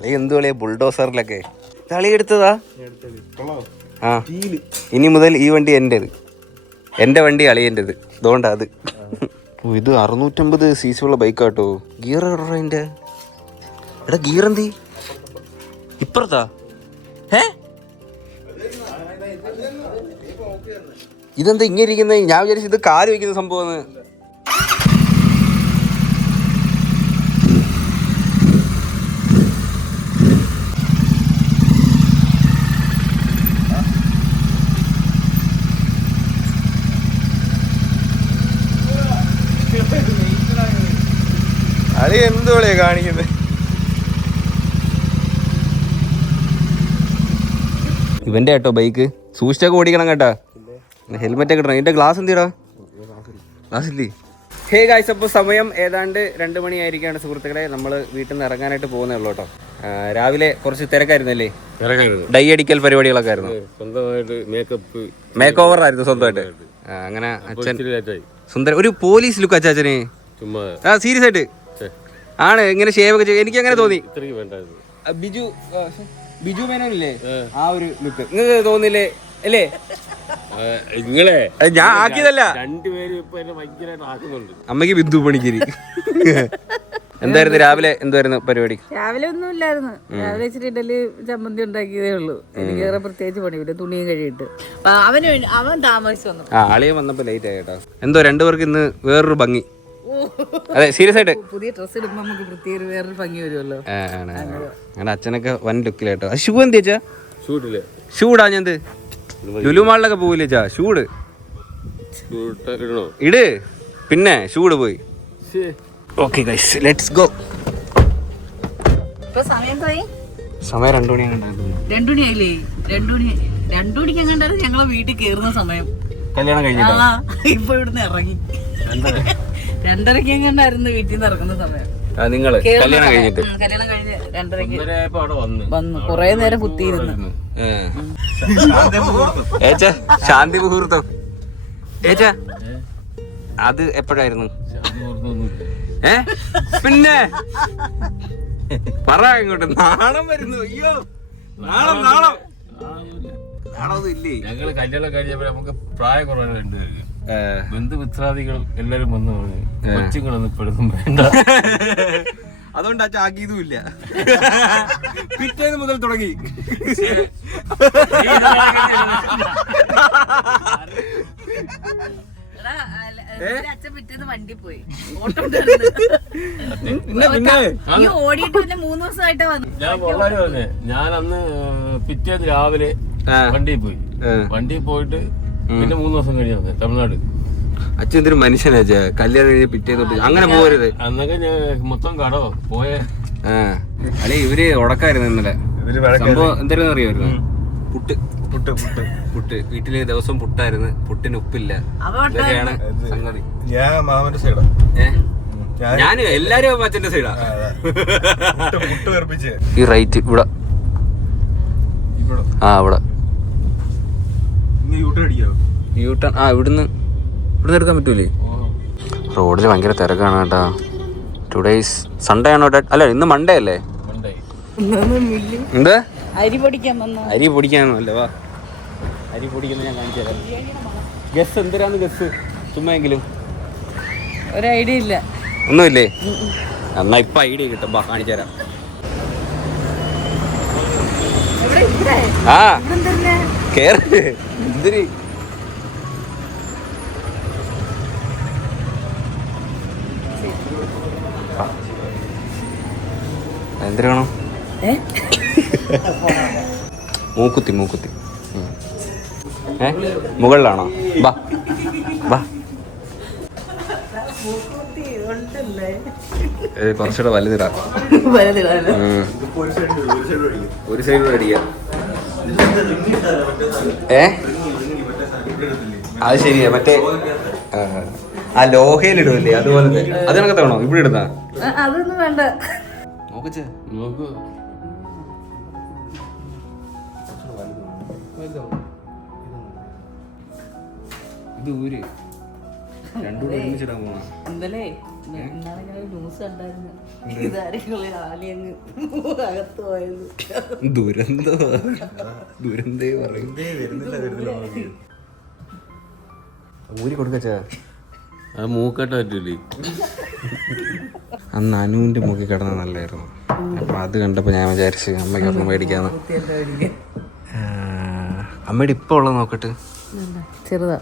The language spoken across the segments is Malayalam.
കളി എന്ത് കളിയാ ബുൾഡോസറിലൊക്കെ കളി എടുത്തതാ. ആ ഇനി മുതൽ ഈ വണ്ടി എൻ്റെ വണ്ടി അളിയൻ്റെത്. അതുകൊണ്ടാ അത്. ഇത് 650 cc ഉള്ള ബൈക്കാട്ടോ. ഗിയർ ഇടറ അതിൻ്റെ. എടാ ഗിയർ എന്തി ഇപ്പുറത്താ? ഇതെന്താ ഇങ്ങനെ ഇരിക്കുന്നത്? ഞാൻ വിചാരിച്ചു ഇത് കാല് വെക്കുന്ന സംഭവം. അത് എന്തോളിയാ കാണിക്കുന്നത്? ഇവന്റെ കേട്ടോ ബൈക്ക്. സൂക്ഷിച്ചൊക്കെ ഓടിക്കണം കേട്ടാ. ഹെൽമെറ്റ് ഒക്കെ ഇടണം. എന്റെ ഗ്ലാസ് എന്തിടാ? ഗ്ലാസ് ഇല്ലേ? ഹേ ഗായ്സ്, അപ്പോൾ സമയം ഏതാണ്ട് 2 മണിയായിരിക്കാണ് സുഹൃത്തുക്കളെ. നമ്മൾ വീട്ടിൽ നിന്ന് ഇറങ്ങാനായിട്ട് പോകുന്നേ ഉള്ളൂ കേട്ടോ. രാവിലെ കുറച്ച് തിരക്കായിരുന്നല്ലേ? ഡൈ അടിക്കൽ പരിപാടികളൊക്കെ ആയിരുന്നു. മേക്ക് ഓവർ ആയിരുന്നു സ്വന്തമായിട്ട്. അങ്ങനെ അച്ഛൻ സുന്ദര ഒരു പോലീസ് ലുക്ക് അച്ഛന്. സീരിയസ് ആയിട്ട് ആണ് ഇങ്ങനെ ഷേവ് ഒക്കെ ചെയ്യും. എനിക്ക് അങ്ങനെ തോന്നി. ബിജു മേനോനില്ലേ ആ ഒരു ലുക്ക് നിങ്ങൾക്ക് തോന്നില്ലേ? അല്ലേ? ഞാൻ ആക്കിയതല്ല, അമ്മയ്ക്ക് ബിന്ദു പണിക്കരി. എന്തായിരുന്നു രാവിലെ? എന്തായിരുന്നു പരിപാടി? രാവിലെ ഒന്നും ഇല്ലായിരുന്നു. രാവിലെ ഇച്ചിരി ഇഡലി ചമ്മന്തി ഉണ്ടാക്കിയതേ ഉള്ളൂ. എനിക്ക് വേറെ പ്രത്യേകിച്ച് പണിയില്ല. തുണിയും കഴിയിട്ട് അവൻ താമസിച്ചു വന്നു. ആളിയെ വന്നപ്പോ ലേറ്റ് ആയി കേട്ടോ. എന്തോ രണ്ടുപേർക്ക് ഇന്ന് വേറൊരു ഭംഗി. അതെ സീരിയസ് ആയിട്ട് പുതിയ ഡ്രസ് ഇടുമ്പോ നമുക്ക് പ്രത്യേക വേറൊരു ഭംഗി വരുമല്ലോ. അങ്ങനെ അച്ഛനൊക്കെ വൻ ലുക്കിലേട്ടോ. ഷൂ എന്ത് വെച്ചാ? ഷൂടാ ഞാൻ ലുലു മാളിലൊക്കെ പോവില്ലേ ചാ? ഷൂട് ഇട്. പിന്നെ ഷൂട് പോയി. Okay guys let's go. സമയം 2 മണിയായി. 2 മണിയായില്ലേ? 2 മണിക്ക് എങ്ങാണ്ടായിരുന്നു ഞങ്ങളെ വീട്ടിൽ കേറുന്ന സമയം. കല്യാണം കഴിഞ്ഞിട്ടോ? ഇപ്പൊ ഇവിടുന്ന് ഇറങ്ങി 2:30 എങ്ങാണ്ടായിരുന്നു വീട്ടിൽ നിന്ന് ഇറങ്ങുന്ന സമയം. നിങ്ങള് കല്യാണം കഴിഞ്ഞിട്ട്? കല്യാണം കഴിഞ്ഞ് 2:30 വന്നു. കൊറേ നേരം കുത്തിയിരുന്നു. ശാന്തി മുഹൂർത്തം ഏച്ചാ അത് എപ്പോഴായിരുന്നു? പിന്നെ പറ ഇങ്ങോട്ട്. നാണം വരുന്നു. അയ്യോ നാളം നാണമൊന്നും ഇല്ലേ? ഞങ്ങള് കല്യാണം കഴിഞ്ഞപ്പോ നമുക്ക് പ്രായം കുറവാണ് രണ്ടുപേർക്ക്. ബന്ധുമിത്രാദികൾ എല്ലാരും വന്നു പറഞ്ഞു കൊച്ചുങ്ങളൊന്നും ഇപ്പോഴൊന്നും വേണ്ട. അതുകൊണ്ട് അച്ഛൻ ആക്കിയതുമില്ല. പിറ്റേന്ന് മുതൽ തുടങ്ങി. അച്ഛൻ പിറ്റേന്ന് വണ്ടി പോയി. ഓടിയിട്ട് പിന്നെ 3 ദിവസമായിട്ടാ വന്നു. ഞാൻ വളരെ പറഞ്ഞേ, ഞാൻ അന്ന് പിറ്റേന്ന് രാവിലെ വണ്ടിയിൽ പോയി. വണ്ടിയിൽ പോയിട്ട് പിന്നെ 3 ദിവസം കഴിഞ്ഞ് വന്നേ തമിഴ്നാട്. അച്ഛൻ എന്തൊരു മനുഷ്യനാ. കല്യാണം കഴിഞ്ഞ് പിറ്റേന്ന് അങ്ങനെ പോകരുത്. അന്നൊക്കെ ഞാൻ മൊത്തം കടോ പോയേ. അല്ലെ ഇവര് ഉടക്കായിരുന്നു ഇന്നലെ. സംഭവം എന്തായിരുന്നു അറിയാമായിരുന്നു? പുട്ട് വീട്ടില് ദിവസം പുട്ടായിരുന്നു. പുട്ടിന് ഉപ്പില്ല. ഇതൊക്കെയാണ് സംഗതി. ഞാൻ മാമന്റെ സൈഡാ. ഞാന് എല്ലാരും അച്ഛന്റെ സൈഡാ. ഈ റൈറ്റ് ഇവിടെ. ഇവിടെ യൂട്ടേൺ. ഇവിടുന്ന് എടുക്കാൻ പറ്റൂലേ? റോഡിൽ ഭയങ്കര തിരക്കാണ് കേട്ടാ. ടുഡേയ്സ് സൺഡേ ആണോ? അല്ല ഇന്ന് മൺഡേ അല്ലേ? എന്താ അരി പൊടിക്കാനോ? അല്ലേ വാ, അരി പൊടിക്കുന്ന ഞാൻ കാണിച്ചു തരാം. ഗസ് എന്തിനാന്ന് ഗസ്? ചുമ്മായെങ്കിലും ഒരു ഐഡിയ ഇല്ല. ഒന്നുമില്ലേ? എന്നാ ഇപ്പൊ ഐഡിയ കിട്ടും. വാ കാണിച്ചു തരാം. കേറ്. എന്തിന് എന്തിനാണോ? മൂക്കുത്തി മുകളിലാണോ? ബാ കുറച്ചുകൂടെ വലുതിടാ. ഒരു സൈഡ് അടിക്കാം. അത് ശരിയാ. മറ്റേ ആ ലോഹയിലിടുമല്ലേ അതുപോലത്തെ. അത് കണക്കത്തെ വേണോ ഇവിടെ ഇടുന്ന? അതൊന്നും വേണ്ട. നോക്ക് ഇത് ഊര്. രണ്ടുകൂടെ ഒരുമിച്ചിടാൻ പോകണം. ഇന്നലെ ഇന്നാളെ ഞാൻ ന്യൂസ് കണ്ടായിരുന്നു. ഇതാരെങ്കിലും ആലിയങ്ങ് അകത്ത് പോയത്. ദുരന്തേ പറയും. ഊരി കൊടുക്കച്ചാ. അത് മൂക്കട്ട പറ്റൂലേ. അന്ന് അനുവിന്റെ മൂക്കി കിടന്ന നല്ലായിരുന്നു. അപ്പൊ അത് കണ്ടപ്പോ ഞാൻ വിചാരിച്ചു അമ്മയ്ക്ക് ഒരെണ്ണം മേടിക്കാന്ന്. അമ്മയുടെ ഇപ്പൊ ഉള്ളത് നോക്കട്ടെ. ചെറുതാ.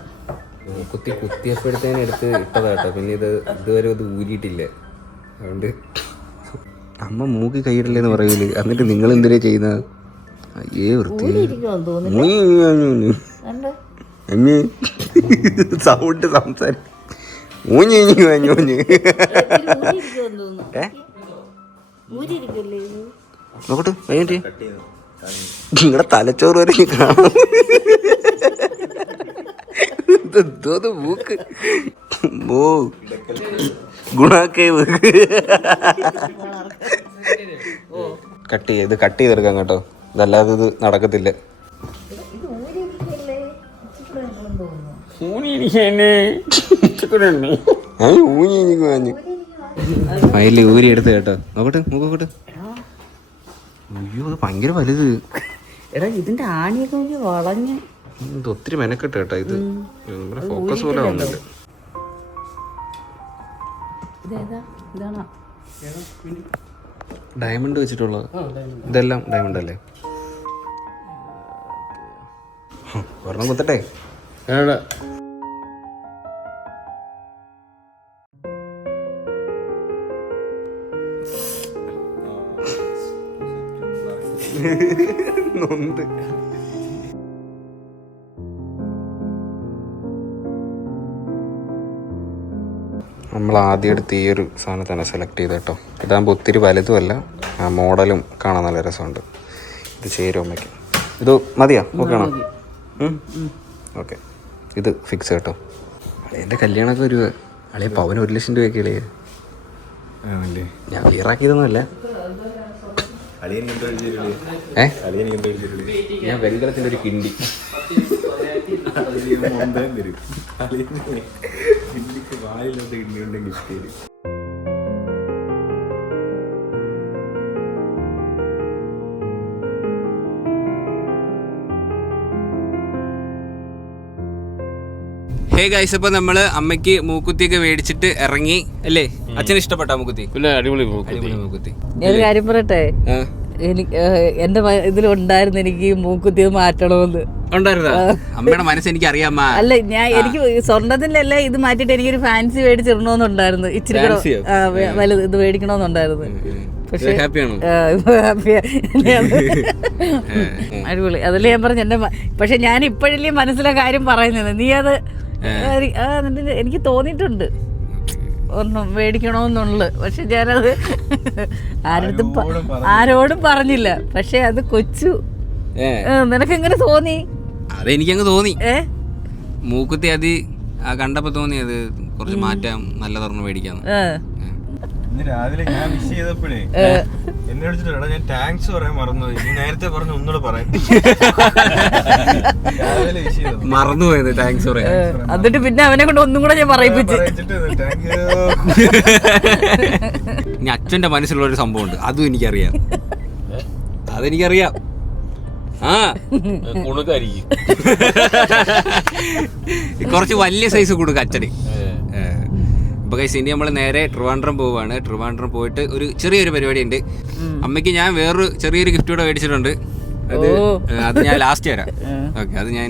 കുത്തിയപ്പോഴത്തേനും എടുത്ത് ഇട്ടതാ കേട്ടോ. പിന്നെ ഇതുവരെ ഇത് ഊരിയിട്ടില്ല. അതുകൊണ്ട് അമ്മ മൂക്കി കൈയിടല്ലേന്ന് പറയൂല്. എന്നിട്ട് നിങ്ങൾ എന്തിനാ ചെയ്യുന്നത്? വൃത്തി സൗണ്ട് സംസാരിക്കും. നോക്കട്ടെ കഴിഞ്ഞിട്ട് നിങ്ങളുടെ തലച്ചോറ് വരെ കാണാം. എന്തോ മൂക്ക് ഗുണാക്കേ കട്ട് ചെയ്തെടുക്കാം കേട്ടോ. ഇതല്ലാതെ ഇത് നടക്കത്തില്ല. അതിൽ ഊരി എടുത്ത് കേട്ടോ. നോക്കട്ടെ നോക്കട്ടെ. അയ്യോ അത് ഭയങ്കര വലുത്. എടാ ഇതിന്റെ ആണിയൊക്കെ വളഞ്ഞ് ഇത് ഒത്തിരി മെനക്കെട്ട് കേട്ടോ. ഇത് ഫോക്കസ് പോലെ വന്നിട്ട്. ഡയമണ്ട് വെച്ചിട്ടുള്ളത്. ഇതെല്ലാം ഡയമണ്ട് അല്ലേ? ഒരെണ്ണം കുത്തട്ടെ. നൊന്ത് നമ്മൾ ആദ്യം എടുത്ത് ഈ ഒരു സാധനത്താണ് സെലക്ട് ചെയ്ത് കേട്ടോ. ഇതാകുമ്പോൾ ഒത്തിരി വലുതുമല്ല, ആ മോഡലും കാണാൻ നല്ല രസമുണ്ട്. ഇത് ചേരും അമ്മയ്ക്ക്. ഇത് മതിയാ? ഓക്കെ ആണോ? ഓക്കെ, ഇത് ഫിക്സ് കേട്ടോ. എൻ്റെ കല്യാണമൊക്കെ ഒരു അളിയ പവന് 1,00,000 രൂപയൊക്കെ അല്ലേ? ഞാൻ ക്ലിയറാക്കിയതൊന്നുമല്ല. ഞാൻ വെങ്കലത്തിൻ്റെ ഒരു കിണ്ടി. ഹേ ഗൈസ്, അപ്പോൾ നമ്മള് അമ്മയ്ക്ക് മൂക്കുത്തിയൊക്കെ മേടിച്ചിട്ട് ഇറങ്ങി അല്ലേ? അച്ഛന് ഇഷ്ടപ്പെട്ടാ മൂക്കുത്തി? പിന്നെ അടിപൊളി മൂക്കുത്തി. ഞാൻ ഒരു കാര്യം പറയട്ടെ, എനിക്ക് എന്റെ ഇതിലുണ്ടായിരുന്നു എനിക്ക് മൂക്കുത്തി മാറ്റണമെന്ന്. ഉണ്ടായിരുന്നോ? അമ്മയുടെ മനസ്സ് എനിക്ക് അറിയാം. അല്ല, എനിക്ക് സ്വർണ്ണത്തിലല്ല ഇത് മാറ്റിട്ട് എനിക്കൊരു ഫാൻസി മേടിച്ചിടണമെന്നുണ്ടായിരുന്നു. ഇച്ചിരി വലുത് ഇത് മേടിക്കണമെന്നുണ്ടായിരുന്നു. പക്ഷെ അടിപൊളി. അതല്ലേ ഞാൻ പറഞ്ഞു എന്റെ. പക്ഷെ ഞാൻ ഇപ്പോഴല്ലേ മനസ്സിലെ കാര്യം പറയുന്നത്. നീ അത് എനിക്ക് തോന്നിയിട്ടുണ്ട് ഒന്നും മേടിക്കണമെന്നുള്ളു. പക്ഷെ ഞാനത് ആരോടും പറഞ്ഞില്ല. പക്ഷെ അത് കൊച്ചു നിനക്ക് എങ്ങനെ തോന്നി? അതെനിക്കങ്ങ് തോന്നി. മൂക്കുത്തി അത് കണ്ടപ്പോ തോന്നി അത് കുറച്ച് മാറ്റാം, നല്ല തുറന്ന് മേടിക്കാന്ന്. രാവിലെ ഞാൻ വിഷ് ചെയ്തപ്പോഴേ എന്നെ വിളിച്ചിട്ട് ഞാൻ താങ്ക്സ് പറയാൻ മറന്നുപോയി. നേരത്തെ പറഞ്ഞു ഒന്നുകൂടെ പറയാൻ. മറന്നുപോയത് താങ്ക്സ് പറയാൻ. എന്നിട്ട് പിന്നെ അവനെ കൊണ്ട് ഒന്നും കൂടെ ഞാൻ പറയിപ്പിച്ചു. ഇനി അച്ഛന്റെ മനസ്സിലുള്ള ഒരു സംഭവം ഉണ്ട്, അതും എനിക്കറിയാം. അതെനിക്കറിയാം. കുറച്ച് വലിയ സൈസ് കൊടുക്ക അച്ഛന്. അപ്പോൾ ഗൈസ്, ഇനി നമ്മൾ നേരെ ട്രിവാൻഡ്രം പോവുകയാണ്. ട്രിവാൻഡ്രം പോയിട്ട് ഒരു ചെറിയൊരു പരിപാടി ഉണ്ട്. അമ്മയ്ക്ക് ഞാൻ വേറൊരു ചെറിയൊരു ഗിഫ്റ്റ് കൂടെ മേടിച്ചിട്ടുണ്ട്. അത് ഞാൻ ലാസ്റ്റ് തരാം. ഓക്കെ, അത് ഞാൻ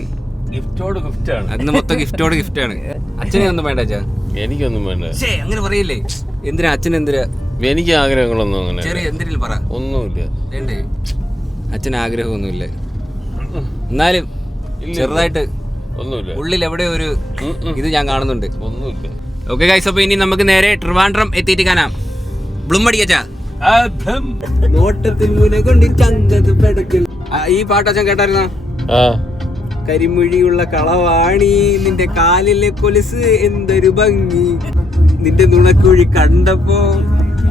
അതിന് മൊത്തം ഗിഫ്റ്റാണ്. അച്ഛനെ ഒന്നും വേണ്ട അച്ഛാ? എനിക്കൊന്നും വേണ്ട. അങ്ങനെ പറയില്ലേ? എന്തിനാ അച്ഛൻ? എന്തിനാ? എനിക്ക് ആഗ്രഹങ്ങളൊന്നും അങ്ങനെ ചെറിയ എന്തിനും പറ. ഒന്നുമില്ല. വേണ്ടേ? അച്ഛന് ആഗ്രഹമൊന്നുമില്ല. എന്നാലും ചെറുതായിട്ട് ഒന്നുമില്ല, ഉള്ളിൽ എവിടെ ഒരു ഇത് ഞാൻ കാണുന്നുണ്ട്. ഒന്നുമില്ല. ഓക്കെ ഗൈസ്, അപ്പൊ ഇനി നമുക്ക് നേരെ ട്രിവാൻഡ്രം എത്തിയിട്ട് കാണാം. ബ്ലുമടിക്കാ ഈ പാട്ട് അച്ഛൻ കേട്ടായിരുന്നോ? കരിമൊഴിയുള്ള കളവാണി നിന്റെ കാലിലെ കൊലുസ് എന്തൊരു ഭംഗി, നിന്റെ നുണക്കുഴി കണ്ടപ്പോ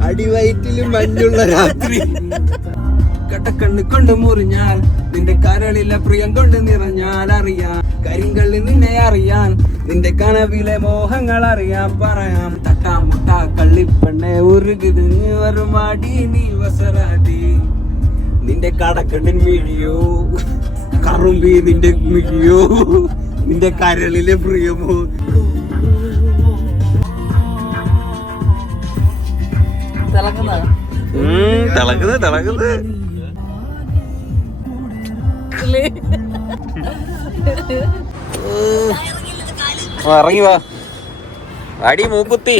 അടിവയറ്റിലും മഞ്ഞുള്ള രാത്രി, കട്ടക്കണ്ണ് കൊണ്ട് മുറിഞ്ഞാൽ നിന്റെ കരളിലെ പ്രിയം കൊണ്ട് നിറഞ്ഞാൽ അറിയാൻ, കരിങ്കള്ളിൽ നിന്നെ അറിയാൻ നിന്റെ കനവിലെ മോഹങ്ങൾ അറിയാം പറയാം തട്ടാ മുട്ടാ കള്ളിപ്പെണ്ണെ ഉരുകുത് വരുമാടി നീ വസരാതി നിന്റെ കടക്കണ്ണിൻ മിഴിയോ കറുമ്പി നിന്റെ മിഴിയോ നിന്റെ കരളിലെ പ്രിയമോ തിളങ്ങുന്നത് ഇറങ്ങി വാ അടി മൂക്കുത്തി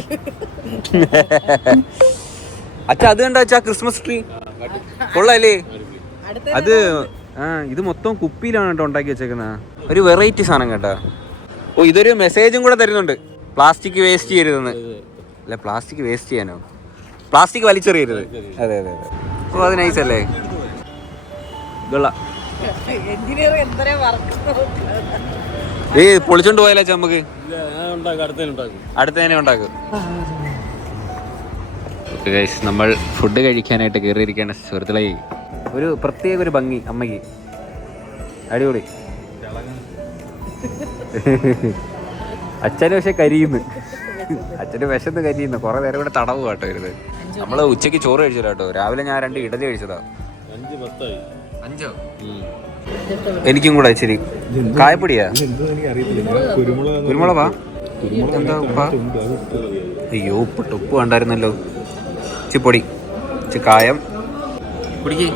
അച്ഛ അത് കണ്ട അച്ഛാ ക്രിസ്മസ് ട്രീ കൊള്ളാല്ലേ അത് ഇത് മൊത്തം കുപ്പിയിലാണ് കേട്ടോ ഉണ്ടാക്കി വെച്ചേക്കുന്നത് ഒരു വെറൈറ്റി സാധനം കേട്ടാ ഓ ഇതൊരു മെസ്സേജും കൂടെ തരുന്നുണ്ട് പ്ലാസ്റ്റിക് വേസ്റ്റ് ചെയ്യരുതെന്ന് അല്ല പ്ലാസ്റ്റിക് വേസ്റ്റ് ചെയ്യാനോ പ്ലാസ്റ്റിക് വലിച്ചെറിയരുത് അതെ അതെ അതെ ഓ അത് നൈസ് അല്ലേ പൊളിച്ചോണ്ട് പോയാലോ നമുക്ക് അടുത്ത തന്നെ ഉണ്ടാക്കും ഓക്കെ ഗൈസ് നമ്മൾ ഫുഡ് കഴിക്കാനായിട്ട് കയറിയിരിക്കുകയാണ് സുഹൃത്തുക്കളെ ഒരു പ്രത്യേക ഒരു ഭംഗി അമ്മയ്ക്ക് അടിപൊളി അച്ഛന് പക്ഷെ കരിയുന്നു അച്ഛന് വിശന്ന് കരിയുന്നു കുറെ നേരം ഇവിടെ തടവ് കേട്ടോ ഇരുത് നമ്മള് ഉച്ചക്ക് ചോറ് കഴിച്ചില്ല കേട്ടോ രാവിലെ ഞാൻ 2 ഇഡലി കഴിച്ചതാ 5 എനിക്കും കൂടെ ഇച്ചിരി കായപ്പൊടിയാ കുരുമുളകാ എന്താ ഉപ്പ അയ്യോ ഉപ്പ് വേണ്ടായിരുന്നല്ലോ ഇച്ചി പൊടി ഇച്ചി കായം കുടിക്ക്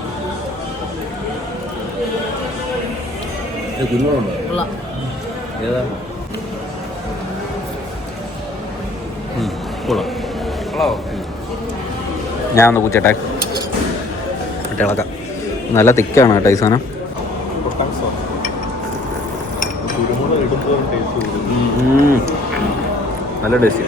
ഞാൻ ഒന്ന് പൂച്ചട്ടെ ഇളക്കാം നല്ല തിക്കാണ് കേട്ടോ ഈ സാധനം നല്ല ടേസ്റ്റ്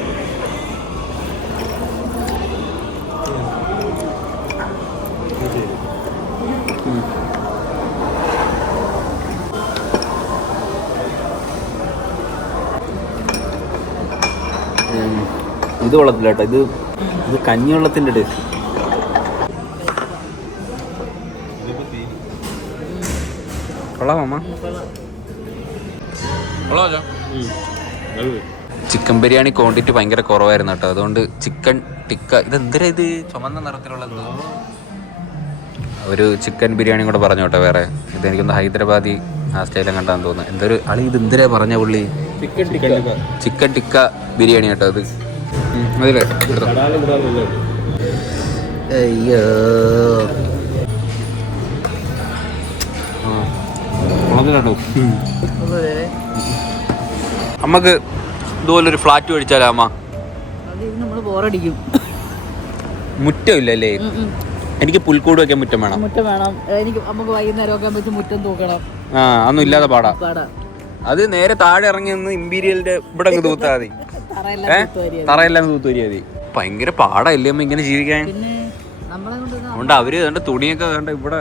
ഇത് കൊള്ളത്തില്ല കേട്ടോ ഇത് കഞ്ഞിവെള്ളത്തിൻ്റെ ടേസ്റ്റ് കൊള്ളാം അമ്മ ചിക്കൻ ബിരിയാണി ക്വാണ്ടിറ്റി ഭയങ്കര കുറവായിരുന്നു കേട്ടോ അതുകൊണ്ട് ചിക്കൻ ടിക്ക ഇതെന്തിനാ ഇത് ചുമന്ന നിറത്തിലുള്ള എന്തോ ഒരു ചിക്കൻ ബിരിയാണി കൂടെ പറഞ്ഞു കേട്ടോ വേറെ ഇതെനിക്കൊന്ന് ഹൈദരാബാദി ആ സ്റ്റൈലും കണ്ടാന്ന് തോന്നുന്നു എന്തൊരു അളി ഇത് എന്തിനാ പറഞ്ഞ പുള്ളി ചിക്കൻ ടിക്ക ബിരിയാണി കേട്ടോ അത് അതില്ലേ അയ്യോ അമ്മക്ക് ഇതുപോലൊരു ഫ്ലാറ്റ് മേടിച്ചാലോ അമ്മ മുറ്റമില്ലല്ലേ എനിക്ക് പുൽക്കൂട് വെക്കാൻ മുറ്റം വേണം എനിക്ക് നമുക്ക് വൈകുന്നേരം മുറ്റം തൂക്കണം അതൊന്നും ഇല്ലാതെ പാടാ അത് നേരെ താഴെ ഇറങ്ങി നിന്ന് ഇമ്പീരിയലിന്റെ ഇവിടെ അങ്ങ് തൂത്താ മതി തറയെല്ലാം തൂത്തുവരിക മതി ഭയങ്കര പാടല്ലേ അമ്മ ഇങ്ങനെ ജീവിക്കാൻ അതുകൊണ്ട് അവര് കണ്ട തുണിയൊക്കെ കണ്ട ഇവിടെ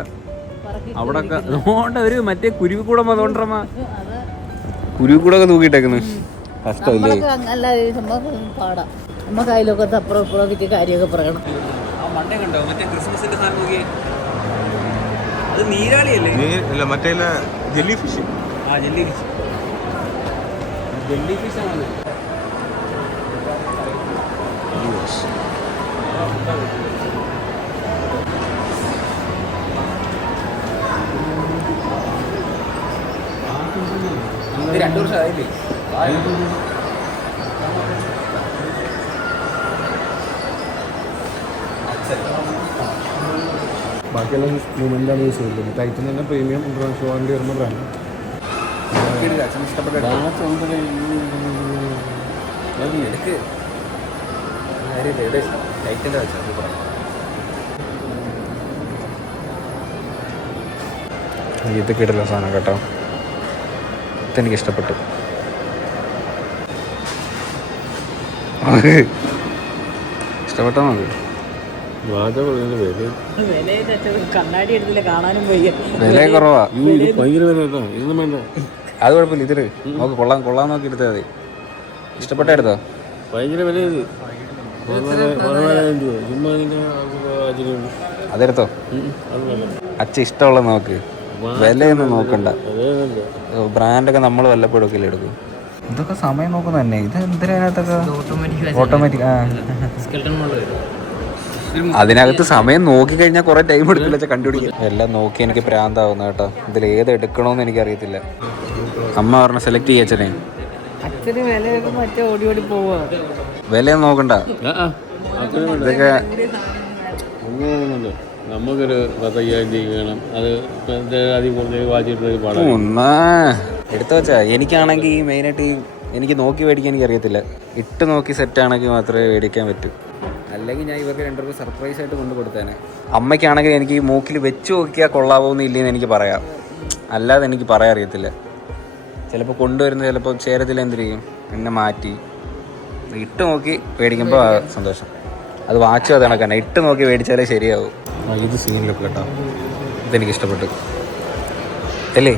അവിടെ ഒക്കെ അതുകൊണ്ട് അവര് മറ്റേ കുരുവിക്കൂടം അതുകൊണ്ടമ്മ കുരുവിക്കൂടൊക്കെ തൂക്കിയിട്ടേക്കുന്നു കഷ്ടമല്ലേ നമുക്ക് അതിലൊക്കെ അപ്പുറം ഇപ്പുറത്തേക്ക് കാര്യമൊക്കെ പറയണം മറ്റേ ജെല്ലി ഫിഷ് ജെല്ലി ഫിഷ് ആണ് ഇത് 2 വർഷം ആയില്ലേ ബാക്കിയെല്ലാം മൂമെന്റാണ് യൂസ് ചെയ്യുന്നത് ടൈറ്റിന് തന്നെ പ്രീമിയം ഇന്റർനാഷണൽ വാറണ്ടി വരുന്ന ബ്രാൻഡ് ഇത് കിട്ടില്ല സാധനം കേട്ടോ ഇതെനിക്ക് ഇഷ്ടപ്പെട്ടു ഇഷ്ടപ്പെട്ടോ നോക്ക് വില കുറവാ അത് കുഴപ്പമില്ല ഇതില് നോക്ക് കൊള്ളാൻ നോക്കി എടുത്താൽ മതി ഇഷ്ടപ്പെട്ട എടുത്തോ ഭയങ്കര വില അതെടുത്തോ അച്ഛ ഇഷ്ടമുള്ള നോക്ക് വിലയൊന്നും നോക്കണ്ട ബ്രാൻഡൊക്കെ നമ്മൾ വല്ലപ്പോഴൊക്കെ എടുക്കും ഇതൊക്കെ സമയം നോക്കുന്ന തന്നെ. ഇത് എന്തിനകത്തൊക്കെ ഓട്ടോമാറ്റിക്. അതിനകത്ത് സമയം നോക്കി കഴിഞ്ഞാൽ കുറെ ടൈം എടുക്കില്ല കണ്ടുപിടിക്കും. എല്ലാം നോക്കി എനിക്ക് പ്രാന്താവുന്നു കേട്ടോ. ഇതിൽ ഏത് എടുക്കണമെന്ന് എനിക്കറിയത്തില്ല. അമ്മ പറഞ്ഞ സെലക്ട് ചെയ്യച്ചനെ. അച്ഛന് വില മറ്റേ ഓടി ഓടി പോവാ. വിലയൊന്നും നോക്കണ്ട. ഇതൊക്കെ നമുക്കൊരു 10,000 വേണം. അത് ഒന്നാ എടുത്തു വെച്ചാ. എനിക്കാണെങ്കിൽ മെയിനായിട്ട് എനിക്ക് നോക്കി മേടിക്കാൻ എനിക്കറിയത്തില്ല. ഇട്ട് നോക്കി സെറ്റാണെങ്കിൽ മാത്രമേ മേടിക്കാൻ പറ്റൂ. അല്ലെങ്കിൽ ഞാൻ ഇവർക്ക് 2 രൂപ സർപ്രൈസ് ആയിട്ട് കൊണ്ടു കൊടുത്തേനെ. അമ്മയ്ക്കാണെങ്കിൽ എനിക്ക് മൂക്കിൽ വെച്ച് നോക്കിയാൽ കൊള്ളാവോന്ന് ഇല്ലെന്ന് എനിക്ക് പറയാം. അല്ലാതെ എനിക്ക് പറയാൻ അറിയത്തില്ല. ചിലപ്പോൾ കൊണ്ടുവരുന്നത് ചിലപ്പോൾ ചേരത്തിൽ എന്തിരിക്കും എന്നെ മാറ്റി. ഇട്ട് നോക്കി മേടിക്കുമ്പോൾ സന്തോഷം. അത് വാച്ചും അത് കണക്കാണ്. ഇട്ട് നോക്കി മേടിച്ചാലേ ശരിയാവും. ഇത് സീനിലൊക്കെ കേട്ടോ. ഇതെനിക്ക് ഇഷ്ടപ്പെട്ടു അല്ലേ?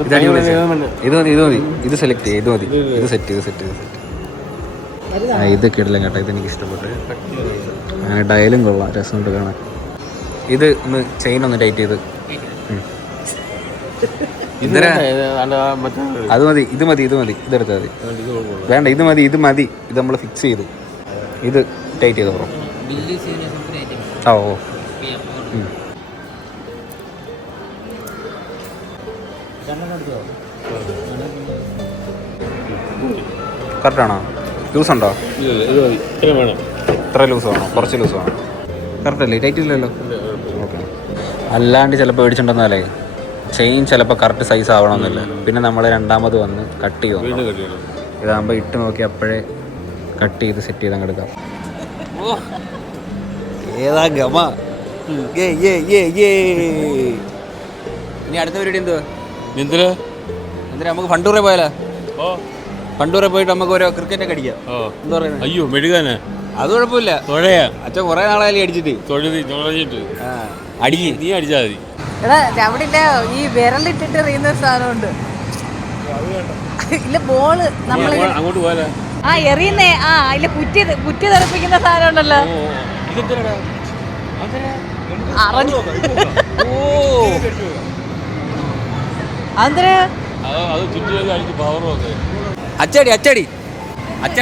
ഇത് അടിപൊളി. ഇത് മതി, ഇത് മതി, ഇത് സെലക്ട് ചെയ്യും. ഇത് മതി, ഇത് സെറ്റ്. ഇത് കിടിലം കേട്ടോ. ഇതെനിക്ക് ഇഷ്ടപ്പെട്ടു. ഡയലും കൊള്ളാം, രസമുണ്ട് കാണാൻ. ഇത് ഒന്ന് ചെയിൻ ഒന്ന് ടൈറ്റ് ചെയ്ത്. അത് മതി, ഇത് മതി, ഇതെടുത്താൽ മതി. വേണ്ട, ഇത് മതി. ഇത് നമ്മൾ ഫിക്സ് ചെയ്തു. ഇത് ടൈറ്റ് ചെയ്ത് പറ. ഓ കറക്റ്റാണോ? ലൂസ് ഉണ്ടോ? ഇത്ര ലൂസ് വേണോ? കുറച്ച് ലൂസ് വേണം. കറക്റ്റല്ലേ? ടൈറ്റ് ഇല്ലല്ലോ. ഓക്കെ. അല്ലാണ്ട് ചിലപ്പോൾ മേടിച്ചിട്ടുണ്ടെന്നാലേ ചെയിൻ ചിലപ്പോൾ കറക്റ്റ് സൈസ് ആവണമെന്നില്ല. പിന്നെ നമ്മൾ രണ്ടാമത് വന്ന് കട്ട് ചെയ്തു. ഇതാകുമ്പോൾ ഇട്ട് നോക്കി അപ്പോഴേ കട്ട് ചെയ്ത് സെറ്റ് ചെയ്ത് അങ്ങ് എടുക്കാം. ഏതാ ഗമ. ഇനി അടുത്ത പരിപാടി എന്തുവാ? എന്തിനാ നമുക്ക് ഫണ്ടൂറെ പോയാലോ? ഫണ്ടൂറെ പോയിട്ട് നമുക്ക് ഓരോ ക്രിക്കറ്റ് ഒക്കെ അടിക്കാം. എന്താ പറയുന്നത്? അയ്യോ മെഴുകാനാ? അത് കുഴപ്പമില്ല. അച്ഛൻ കുറെ നാളായാലും അടിച്ചിട്ട് അടിക്ക്. നീ അടിച്ചാൽ മതി. എടാ അവിടെ ഈ വിരലിട്ടിട്ട് എറിയുന്ന ഒരു സാധനമുണ്ട്. ഇല്ല ബോള് നമ്മൾ അങ്ങോട്ട് പോയാലോ? എറിയുന്നേ. ഇല്ല കുറ്റി തെറിപ്പിക്കുന്ന സാധനം ഉണ്ടല്ലോ.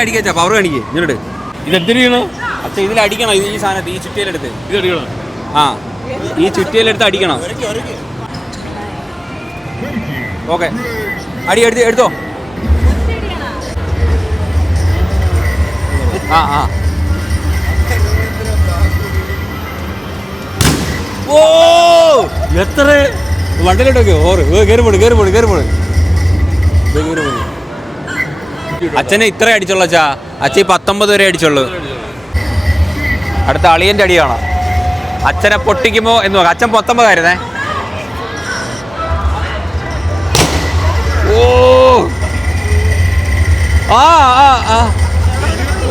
അടിക്കാ പവർ കാണിക്കേ. ഇങ്ങോട്ട് ഇതെന്തിനാ അച്ഛ ഇതിലടിക്കണം. ഇത് ഈ സാധനത്ത് ഈ ചുറ്റിയിലെടുത്ത് ഇതടിക്കണം. ഈ ചുറ്റിയിലെടുത്ത് അടിക്കണം. ഓക്കെ, എടുത്തോ. ഓ എത്ര വണ്ടിയിലോട്ടൊക്കെ കയറി. അച്ഛനെ ഇത്ര അടിച്ചുള്ളൂ അച്ഛാ. അച്ഛൻ 19 വരെ അടിച്ചുള്ളൂ. അടുത്ത അളിയന്റെ അടി കാണാം. അച്ഛനെ പൊട്ടിക്കുമോ എന്ന് നോക്കാം. അച്ഛൻ 19 ആയിരുന്നേ.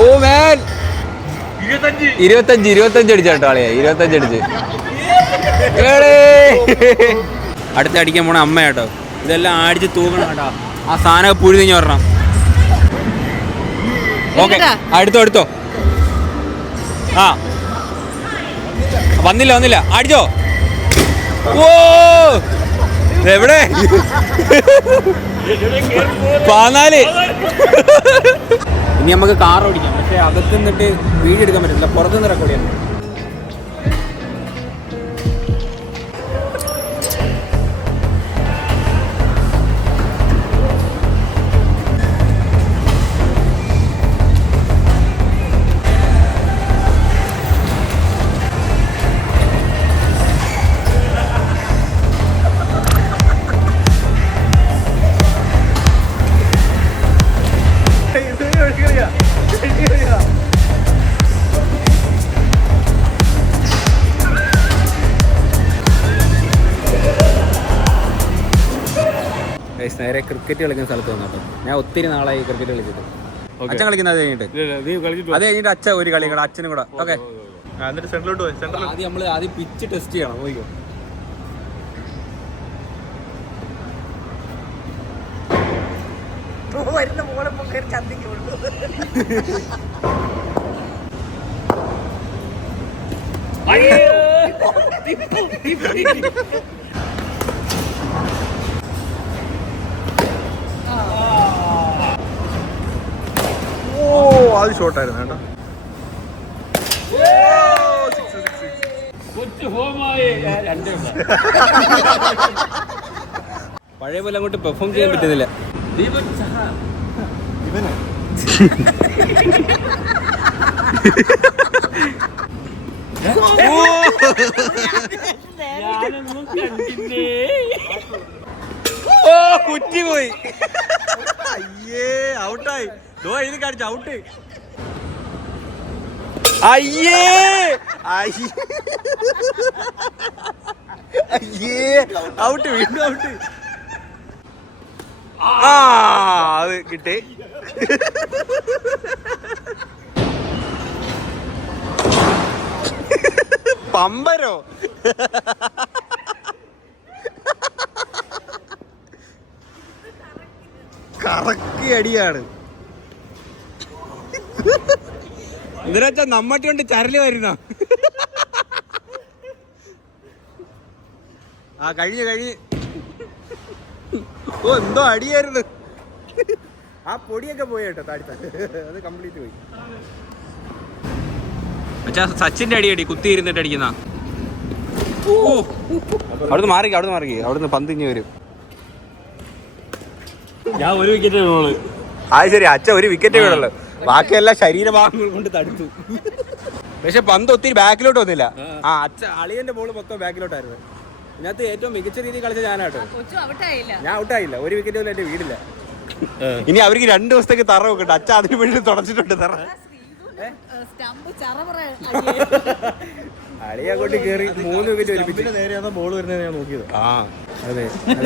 ഓ മാൻ 25 അടിച്ചാട്ടോ ആളിയാ. 25 അടിച്ച്. അടുത്ത അടിക്കാൻ പോണ അമ്മ കേട്ടോ. ഇതെല്ലാം അടിച്ച് തൂക്കണം കേട്ടോ. ആ സാധനം പുഴുതിഞ്ഞ് വരണം. ഓക്കെ, എടുത്തോ. വന്നില്ല. അടിച്ചോ. ഓ എവിടെ? 14. ഇനി നമുക്ക് കാർ ഓടിക്കാം. പക്ഷെ അകത്ത് നിന്നിട്ട് വീഡിയോ എടുക്കാൻ പറ്റില്ല. പുറത്തുനിന്ന് റെക്കോർഡ് ചെയ്യാൻ. നേരെ ക്രിക്കറ്റ് കളിക്കുന്ന സ്ഥലത്ത് വന്നോ. ഞാൻ ഒത്തിരി നാളായി ക്രിക്കറ്റ് കളിച്ചിട്ട്. അച്ഛൻ കളിക്കുന്നത് അത് കഴിഞ്ഞിട്ട് അച്ഛൻ ഒരു കളി കൂടെ അച്ഛനും കൂടെ. ഓക്കെ, ആദ്യം പിച്ച് ടെസ്റ്റ് ചെയ്യണം. നോക്കിക്കോ. അത് ഷോട്ടായിരുന്നു കേട്ടോ. പഴയ പോലെ അങ്ങോട്ട് പെർഫോം ചെയ്യാൻ പറ്റുന്നില്ല. ഓ കുറ്റി പോയി. അയ്യേ ഔട്ടായി. ഇത് കാണിച്ചു ഔട്ട്. അയ്യേ അയ്യേ ഔട്ട്, വീണ്ടും ഔട്ട്. ആ അത് കിട്ടി. പമ്പരോ? കറക്കി അടിയാണ്. ഇതിനൊച്ച നമ്മട്ടി കൊണ്ട് ചരല് വരുന്ന. ആ കഴിഞ്ഞ്. ഓ എന്തോ അടിയായിരുന്നു. ആ പൊടിയൊക്കെ പോയി കേട്ടോ താടിത്താൻ. അത് കംപ്ലീറ്റ് പോയി. അച്ഛാ സച്ചിന്റെ അടി കുത്തിയിരുന്നിട്ട് അടിക്കുന്ന. അവിടുന്ന് മാറിക്ക്. അവിടുന്ന് പന്ത് ഇഞ്ഞ് വരും. ഞാൻ ഒരു വിക്കറ്റ് വീണോളൂ. അത് ശരി, അച്ഛ ഒരു വിക്കറ്റ് വീണല്ലോ. ബാക്കിയെല്ലാം ശരീരഭാഗങ്ങൾ കൊണ്ട് തടുത്തു. പക്ഷെ പന്ത് ഒത്തിരി ബാക്കിലോട്ട് വന്നില്ല. ആ അച്ഛ അളിയന്റെ ബോൾ മൊത്തം ബാക്കിലോട്ടായിരുന്നു. ഇതിനകത്ത് ഏറ്റവും മികച്ച രീതിയിൽ കളിച്ച ഞാനാട്ടോ. ഞാൻ ഔട്ടായില്ല. ഒരു വിക്കറ്റ് പോലും എന്റെ വീടില്ല. ഇനി അവർക്ക് 2 ദിവസത്തേക്ക് തറ വെക്കട്ടെ. അച്ഛ അതിന് വേണ്ടി തുടച്ചിട്ടുണ്ട് തറ. അളിയെ കൊണ്ട് കയറി 3 വിക്കറ്റ് ഒരുമിച്ച്. നേരെയാണ് ബോൾ വരുന്നത് ഞാൻ നോക്കിയത്. ആ അതെ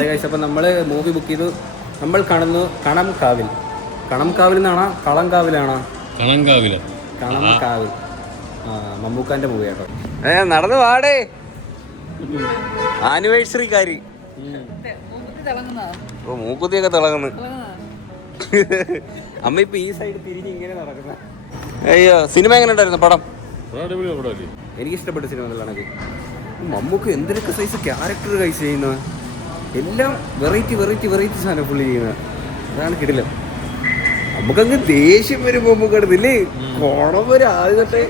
കഴിച്ചു. അപ്പം നമ്മള് മൂവി ബുക്ക് ചെയ്തു. നമ്മൾ കാണുന്നു കണംകാവിൽ നിന്നാണോ കളംകാവിലാണോ? കണംകാവിൽ. മമ്മൂക്കാന്റെ മൂവി ആട്ടോ. നടന്നു വാടേ. ആനിവേഴ്സറിക്കാര്. ഓ മൂക്കുത്തിയൊക്കെ തിളങ്ങുന്നു. അമ്മ ഇപ്പൊ ഈ സൈഡ് തിരിഞ്ഞ് ഇങ്ങനെ നടക്കുന്ന. അയ്യോ സിനിമ എങ്ങനെ ഉണ്ടായിരുന്നു പടം? എനിക്ക് ഇഷ്ടപ്പെട്ട സിനിമ എന്നുള്ളതാണ്. മമ്മൂക്ക് എന്തൊക്കെ സൈസ് ക്യാരക്ടർ കൈസ് ചെയ്യുന്നത്. എല്ലാം വെറൈറ്റി സാധനം പുള്ളി ചെയ്യുന്നത്. അതാണ് കിടിലം. നമുക്കങ്ങ് ദേഷ്യം വരും മമ്മൂക്ക് അടുത്തില്ലേ. കോണം വരെ ആദ്യം തൊട്ടേ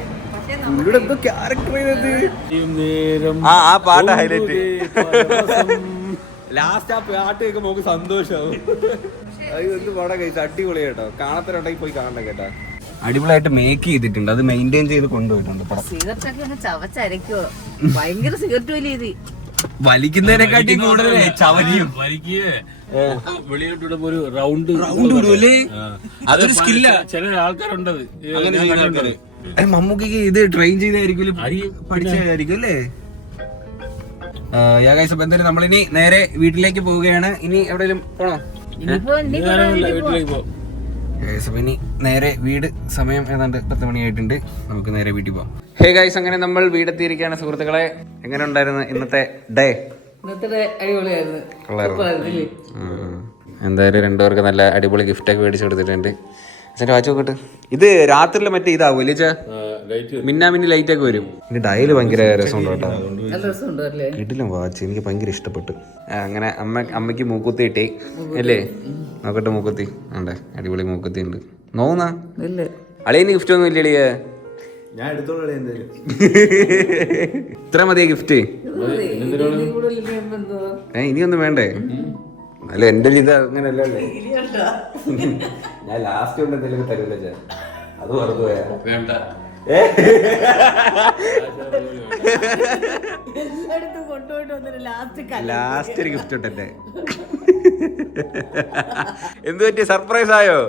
പുള്ളിയുടെ എന്തോ ക്യാരക്ടർ ചെയ്തത്. ആ പാട്ട് ഹൈലൈറ്റ്. ലാസ്റ്റ് ആ പാട്ട് കേൾക്കുമ്പോൾ നമുക്ക് സന്തോഷമാവും. അത് എന്ത് പാടാ കഴിച്ച അടിപൊളി കേട്ടോ. കാണാത്തരണ്ടായി പോയി കാണണ്ട കേട്ടോ. അടിപൊളിയായിട്ട് മേക്ക് ചെയ്തിട്ടുണ്ട്. അത് മെയിൻറ്റെയിൻ ചെയ്ത് കൊണ്ടുപോയിട്ടുണ്ട് പടം. വലിക്കുന്നതിനെക്കാട്ടി കൂടുതൽ ചവരിയും വെളിയിലോട്ട് ഒരു റൗണ്ട് ഇടൂല്ലേ. അതൊരു സ്കില്ല. ചില ആൾക്കാരുണ്ടത് അങ്ങനെ ചെയ്യുന്ന ആൾക്കാര്. മമ്മൂക്കിക്ക് ഇത് ട്രെയിൻ ചെയ്തായിരിക്കും, പഠിച്ചതായിരിക്കും അല്ലേ. എന്തായാലും നമ്മളിനി നേരെ വീട്ടിലേക്ക് പോവുകയാണ്. ഇനി എവിടെയെങ്കിലും പോണോ? വീട്ടിലേക്ക് പോകും. ഇനി നേരെ വീട്. സമയം ഏതാണ്ട് 10 മണിയായിട്ടുണ്ട്. നമുക്ക് നേരെ വീട്ടിൽ പോവാം. ഹേ ഗൈസ്, അങ്ങനെ നമ്മൾ വീടെത്തിയിരിക്കുകയാണ് സുഹൃത്തുക്കളെ. എങ്ങനെ ഉണ്ടായിരുന്നു ഇന്നത്തെ ഡേ? എന്തായാലും 2 പേർക്ക് നല്ല അടിപൊളി ഗിഫ്റ്റൊക്കെ മേടിച്ചു കൊടുത്തിട്ടുണ്ട്. അച്ഛൻ്റെ വാച്ച് നോക്കട്ടെ. ഇത് രാത്രിയിൽ മറ്റേ ഇതാവും അല്ലേ? മിന്നാമിന്നി ലൈറ്റ് ഒക്കെ വരും. ഇനി ഡയല് ഭയങ്കര രസമുണ്ട് കേട്ടോ. കിടിലം വാച്ച്. എനിക്ക് ഭയങ്കര ഇഷ്ടപ്പെട്ടു. അങ്ങനെ അമ്മയ്ക്ക് മൂക്കുത്തി കിട്ടി അല്ലേ? നോക്കട്ടെ മൂക്കുത്തി ഉണ്ട്. അടിപൊളി മൂക്കുത്തി ഉണ്ട്. നോന്നാ അളിയന് ഗിഫ്റ്റ് ഒന്നും ഇല്ല അളിയ? ഞാൻ എടുത്തോളൂ. ഇത്ര മതിയാ ഗിഫ്റ്റ്? ഇനിയൊന്നും വേണ്ടേ? അല്ല എന്റെ ഇത് അങ്ങനെ അല്ലല്ലേ. ഞാൻ ലാസ്റ്റ് കൊണ്ട് എന്തെങ്കിലും തരൂല. അത് വെറുതെ പോയാ വേണ്ട. ലാസ്റ്റ് ഒരു ഗിഫ്റ്റ് ഉണ്ടല്ലേ. എന്ത് പറ്റി? സർപ്രൈസ് ആയോ?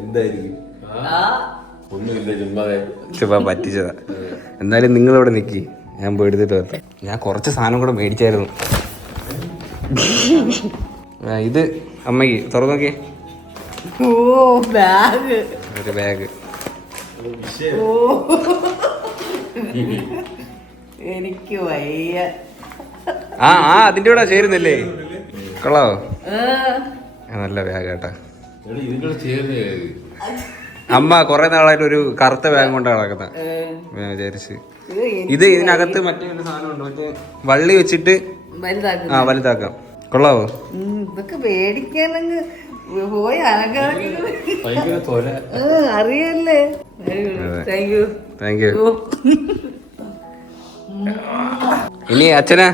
എന്തായിരിക്കും? ചുമ്മാ പറ്റിച്ചതാ. എന്തായാലും നിങ്ങളിവിടെ നിക്കി, ഞാൻ പോയി എടുത്തിട്ട് വരട്ടെ. ഞാൻ കുറച്ച് സാധനം കൂടെ മേടിച്ചായിരുന്നു. ഇത് അമ്മയ്ക്ക് തുറന്നു നോക്കിയേ. ഒരു ബാഗ്. എനിക്ക് വയ്യ. ആ അതിന്റെ കൂടെ ചേരുന്നില്ലേ? കൊള്ളാവോ? നല്ല ബാഗ് കേട്ടാ. അമ്മ കൊറേ നാളായിട്ട് ഒരു കറുത്ത ബാഗ് കൊണ്ടാണ് നടക്കുന്നത്. ഞാൻ വിചാരിച്ച് ഇതിനകത്ത് മറ്റേ ഒരു സാധനം ഉണ്ട്, മറ്റേ വള്ളി വെച്ചിട്ട് വലുതാക്കാം. കൊള്ളാവോ? ഇതൊക്കെ മേടിക്കാനങ്ങ് പോയി അനക്കാക്കി ഭയങ്കര തൊല. അറിയല്ലേ. Thank you. Thank you. ഇനി അച്ഛനാ?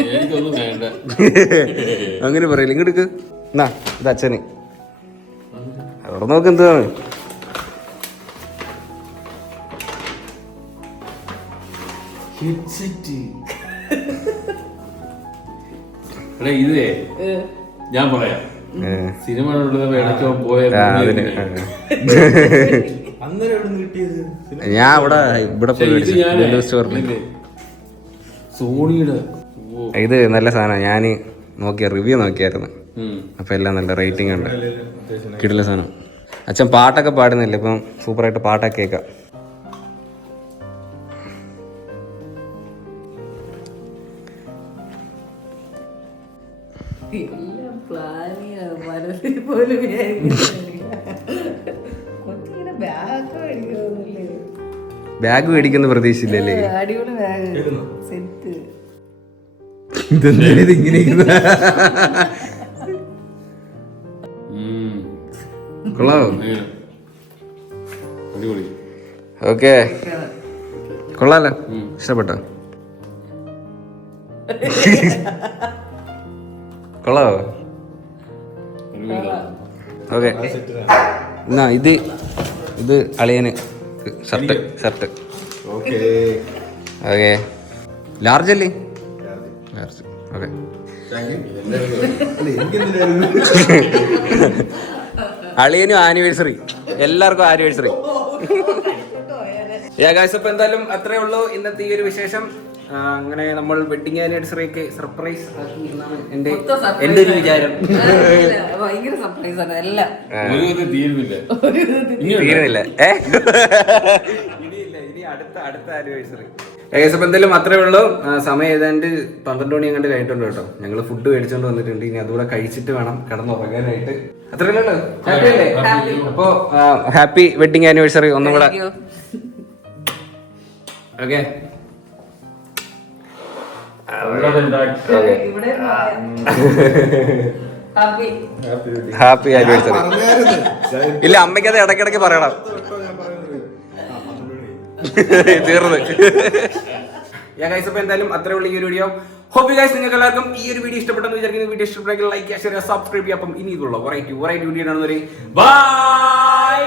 എനിക്കൊന്നും വേണ്ട. അങ്ങനെ പറയില്ല. ഇങ്ങോട്ട് എന്നാ ഇത് അച്ഛന്. അവിടെ നോക്ക് എന്താണ്. ഇതേ ഞാൻ പറയാം, സിനിമ ഇടയ്ക്ക് പോയ അതിന് ഞാൻ ഇവിടെ പോയി സ്റ്റോറിൽ. സോണിയുടെ ഇത് നല്ല സാധനം. ഞാൻ റിവ്യൂ നോക്കിയായിരുന്നു. അപ്പൊ എല്ലാം നല്ല റേറ്റിംഗ് ഉണ്ട്. കിടില സാധനം. അച്ഛൻ പാട്ടൊക്കെ പാടുന്നില്ല ഇപ്പം. സൂപ്പറായിട്ട് പാട്ടൊക്കെ കേൾക്കാം. മനസ്സിൽ പോലും ബാഗ് മേടിക്കുന്ന പ്രതീക്ഷയില്ലല്ലേ? അടിപൊളി ബാഗ് സെറ്റ്. ഇങ്ങനെ കൊള്ളാവോ? അടിപൊളി. ഓക്കെ, കൊള്ളാലോ? ഇഷ്ടപ്പെട്ടോ? കൊള്ളാവോ? ഓക്കെ. എന്നാ ഇത് അളിയന് ഷർട്ട്. ഓക്കെ, ലാർജ് അല്ലേ? ലാർജ്. ഓക്കെ. അളിയനും ആനിവേഴ്സറി, എല്ലാവർക്കും ആനിവേഴ്സറി. അപ്പൊ എന്തായാലും അത്രേ ഉള്ളൂ ഇന്നത്തെ ഈ ഒരു വിശേഷം. അങ്ങനെ നമ്മൾ വെഡിങ് ആനിവേഴ്സറി ഒക്കെ സർപ്രൈസ് ആക്കി എന്നാണ് എന്റെ ഒരു വിചാരം. ഭയങ്കര സർപ്രൈസ് ആണ് എല്ലാം. തീരുന്നില്ല. ഇനി അടുത്ത ആനിവേഴ്സറി. അപ്പൊ എന്തായാലും അത്രേ ഉള്ളൂ. സമയം ഏതാണ്ട് 12 മണി അങ്ങോട്ട് കഴിഞ്ഞിട്ടുണ്ട് കേട്ടോ. ഞങ്ങൾ ഫുഡ് മേടിച്ചോണ്ട് വന്നിട്ടുണ്ട്. ഇനി അതുകൂടെ കഴിച്ചിട്ട് വേണം കിടന്നുറങ്ങാനായിട്ട്. അത്രേ ഉള്ളൂ. ഹാപ്പി അല്ലേ? അപ്പോ ഹാപ്പി വെഡിങ് ആനിവേഴ്സറി ഒന്നും കൂടെ. Okay, happy anniversary. ഇല്ല, അമ്മയ്ക്ക് അത് ഇടയ്ക്കിടയ്ക്ക് പറയണം. തീർന്ന്. എന്തായാലും അത്രേ ഉള്ളൂ ഈ ഒരു വീഡിയോ. ഹോപ്പ് യു ഗൈസ് നിങ്ങൾക്ക് എല്ലാവർക്കും ഈ ഒരു വീഡിയോ ഇഷ്ടപ്പെട്ടെന്ന് വിചാരിക്കുന്നു. വീഡിയോ ഇഷ്ടപ്പെട്ടെങ്കിൽ ലൈക്ക് ചെയ്യുക, ഷെയർ ചെയ്യുക, സബ്സ്ക്രൈബ് ചെയ്യുക. അപ്പം ഇനി ഇതുള്ള വെറൈറ്റി വീഡിയോ ആണ്. ബൈ.